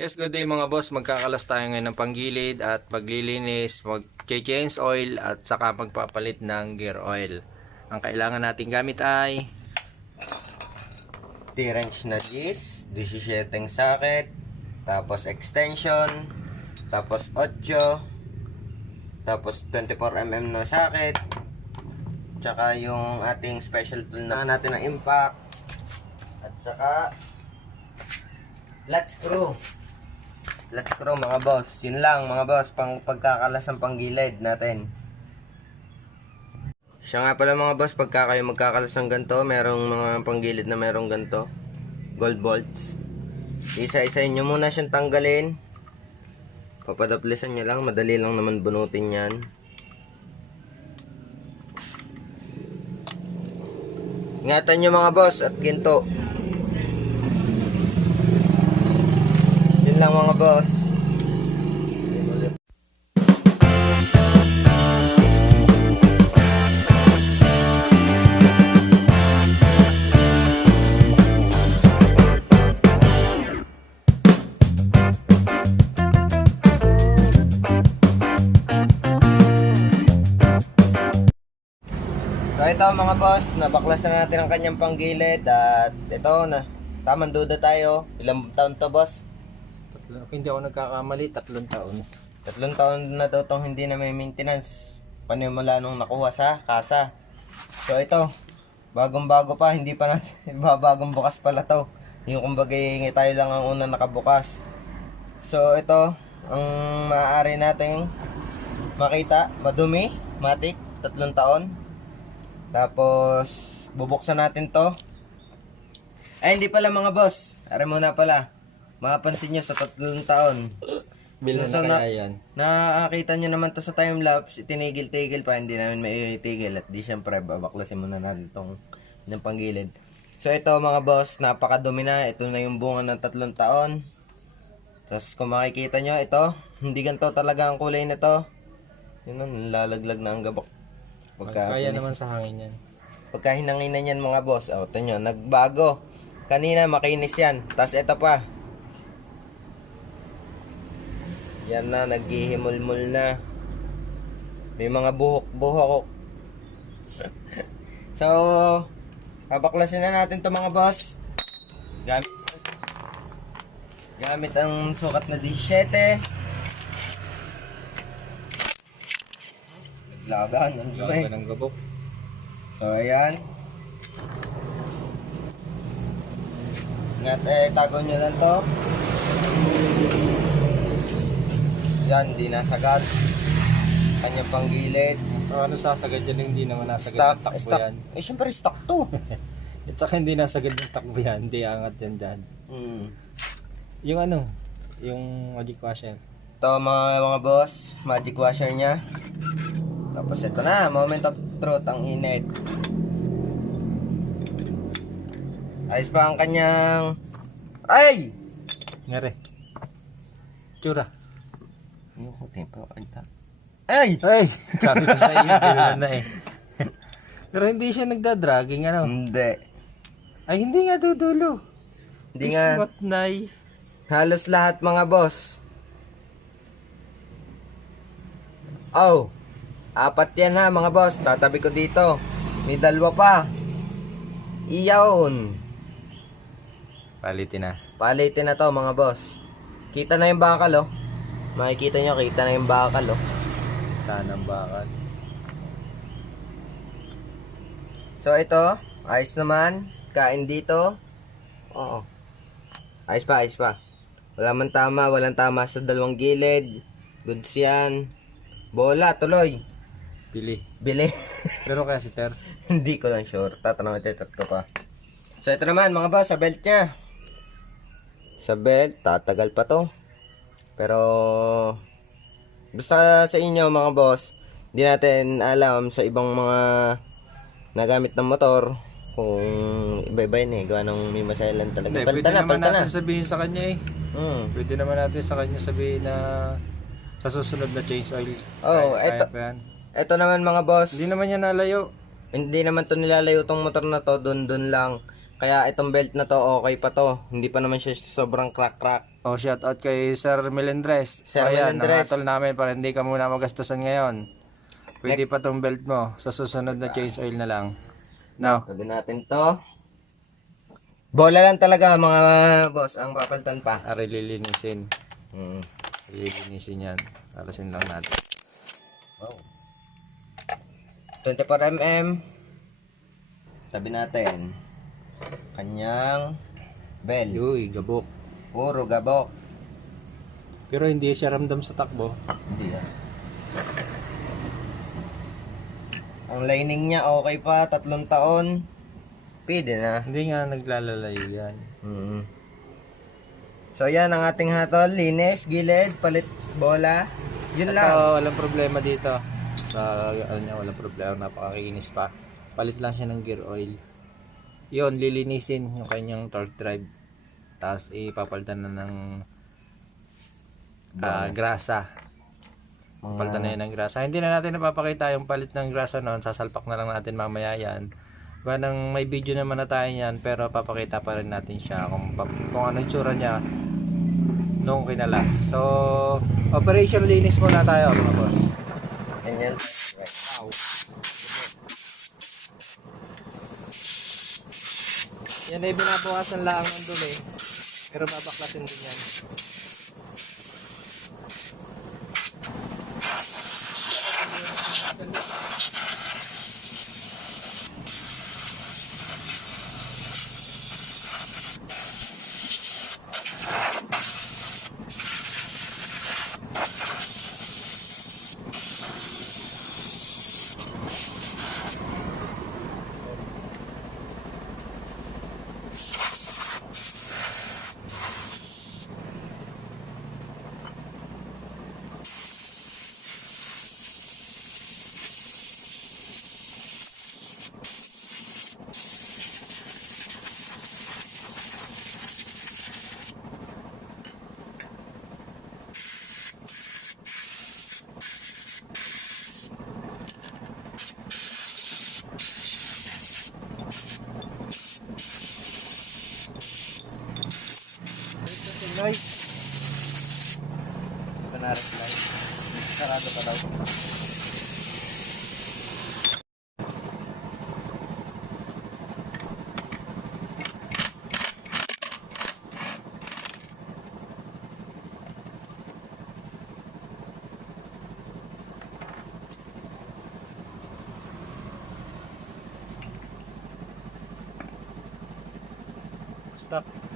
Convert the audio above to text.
Yes, good day mga boss. Magkakalas tayo ngayon ng panggilid at paglilinis, mag-change oil at saka magpapalit ng gear oil. Ang kailangan nating gamit ay T-wrench na disc, 17 socket, tapos extension, tapos 8, tapos 24mm na socket, tsaka yung ating special tool na natin ng impact, at tsaka flat screw. Flat screw mga boss. Yun lang mga boss, pang pagkakalas ng panggilid natin. Siya nga pala mga boss, pagka kayo magkakalas ng ganito, merong mga panggilid na merong ganito. Gold bolts. Isa-isayin nyo muna siyang tanggalin. Papadaplisan nyo lang, madali lang naman bunutin yan. Ingatan nyo mga boss at ginto. Lang mga boss. So ito mga boss, nabaklas na natin ang kanyang panggilid at ito na, tamang duda tayo. Ilang taon to boss? Tatlo, hindi ako nagkakamali, tatlong taon. Tatlong taon na daw tong hindi na may maintenance. Panimula nung nakuha sa kasa. So ito, bagong bago pa, hindi pa natin, bagong bukas pala to. Yung kumbaga tayo lang ang unang nakabukas. So ito, ang maaari nating makita, madumi, matik, tatlong taon. Tapos, bubuksan natin to. Ay, hindi pala mga boss. Are muna pala. Mapapansin nyo sa tatlong taon. Bilan So, na kaya yan. Nakakita nyo naman to sa time-lapse, itinigil-tigil pa, hindi namin maitigil at di syempre babaklasin muna natin itong yung panggilid. So ito mga boss, napakadumi na, ito na yung bunga ng tatlong taon. Tapos kung makikita nyo, ito, hindi ganito talaga ang kulay nito. Yun nun, lalaglag na ang gabak. Pagka, Kaya pinis- naman sa hangin yan. pagka hinanginan yan mga boss, oh, ito nyo, nagbago. Kanina makinis yan, tapos ito pa. Yan na, naghihimulmul na. May mga buhok-buhok. so, pabaklasin na natin to mga boss. Gamit, gamit ang sukat na 17. Naglagan, ano ba eh. Gawa ng gabok. So, ayan. Ingat eh, tago nyo lang to. Yan, hindi nasagad. Kanyang panggilid. O, ano sasagad yan, hindi naman nasagad Stock, takbo stock. yan. Eh, syempre, stock to. At saka hindi nasagad ng takbo yan, hindi angat yan dyan. hmm. Yung ano, yung magic washer. Ito mga, mga boss, magic washer niya. Tapos ito na, moment of truth, ang init. Ayos pa ang kanyang... Ay! Ngare. Tsura. Ano ko tempo? Ay! Ay! Sabi ko sa iyo, gano'n na eh. Pero hindi siya nagdadragging ano. Hindi. Ay, hindi nga dudulo. Hindi It's nga. not nai. Halos lahat mga boss. Oh. Apat yan ha mga boss. Tatabi ko dito. May dalawa pa. Iyaon. Palitin na. Palitin na to mga boss. Kita na yung bakal oh. Makikita nyo, kita na yung bakal oh. Tanang bakal. So ito, ayos naman. Kain dito. Oo. Ayos pa, ayos pa. Wala man tama, walang tama sa dalawang gilid. Goods yan. Bola, tuloy. Pili. Bili. Pero kaya si Ter. Hindi ko lang sure. Tatanong at ko pa. So ito naman mga boss, sa belt niya. Sa belt, tatagal pa to. Pero basta sa inyo mga boss, hindi natin alam sa ibang mga nagamit ng motor kung iba-iba yun eh. Gawa ng may masayalan talaga. Hindi, pwede na, naman palta na. natin sabihin sa kanya eh. Hmm. Pwede naman natin sa kanya sabihin na sa susunod na change oil. Oh, kaya pa yan. Ito naman mga boss. Hindi naman niya nalayo. Hindi naman to nilalayo tong motor na to, dun dun lang. Kaya itong belt na to, okay pa to. Hindi pa naman siya sobrang crack crack. O shout out kay Sir Melendres. Sir o, yan, Melendres. nangatol namin para hindi ka muna magastusan ngayon. Pwede pa tong belt mo. Sa susunod na change oil na lang. No. Sabi natin to. Bola lang talaga mga boss ang papalitan pa. Ari lilinisin. Mm. Lilinisin yan. Alasin lang natin. Wow. 24 mm. Sabi natin. Kanyang bell. Uy, gabok. Puro gabok. Pero hindi siya ramdam sa takbo. Hindi ah. Ang lining niya okay pa, tatlong taon. Pwede na. Hindi nga naglalalayo yan. Mm. So yan ang ating hatol, linis, gilid, palit bola. Yun lang. Ito, walang problema dito. Sa ano niya, walang problema. Napakakinis pa. Palit lang siya ng gear oil. Yun, lilinisin yung kanyang torque drive. Tapos ipapalitan na ng ah, grasa. Mga- Palitan na yun ng grasa. Hindi na natin napapakita yung palit ng grasa noon. Sasalpak na lang natin mamaya yan. Ganang may video naman na tayo yan. Pero papakita pa rin natin siya kung, kung ano yung tsura niya nung kinalas. So, operation linis muna tayo mga boss. Ganyan. Yan ay binabawasan lang ng dumi. Pero babaklasin din yan. Guys, ito na rin guys. Sarado pa daw. Stop.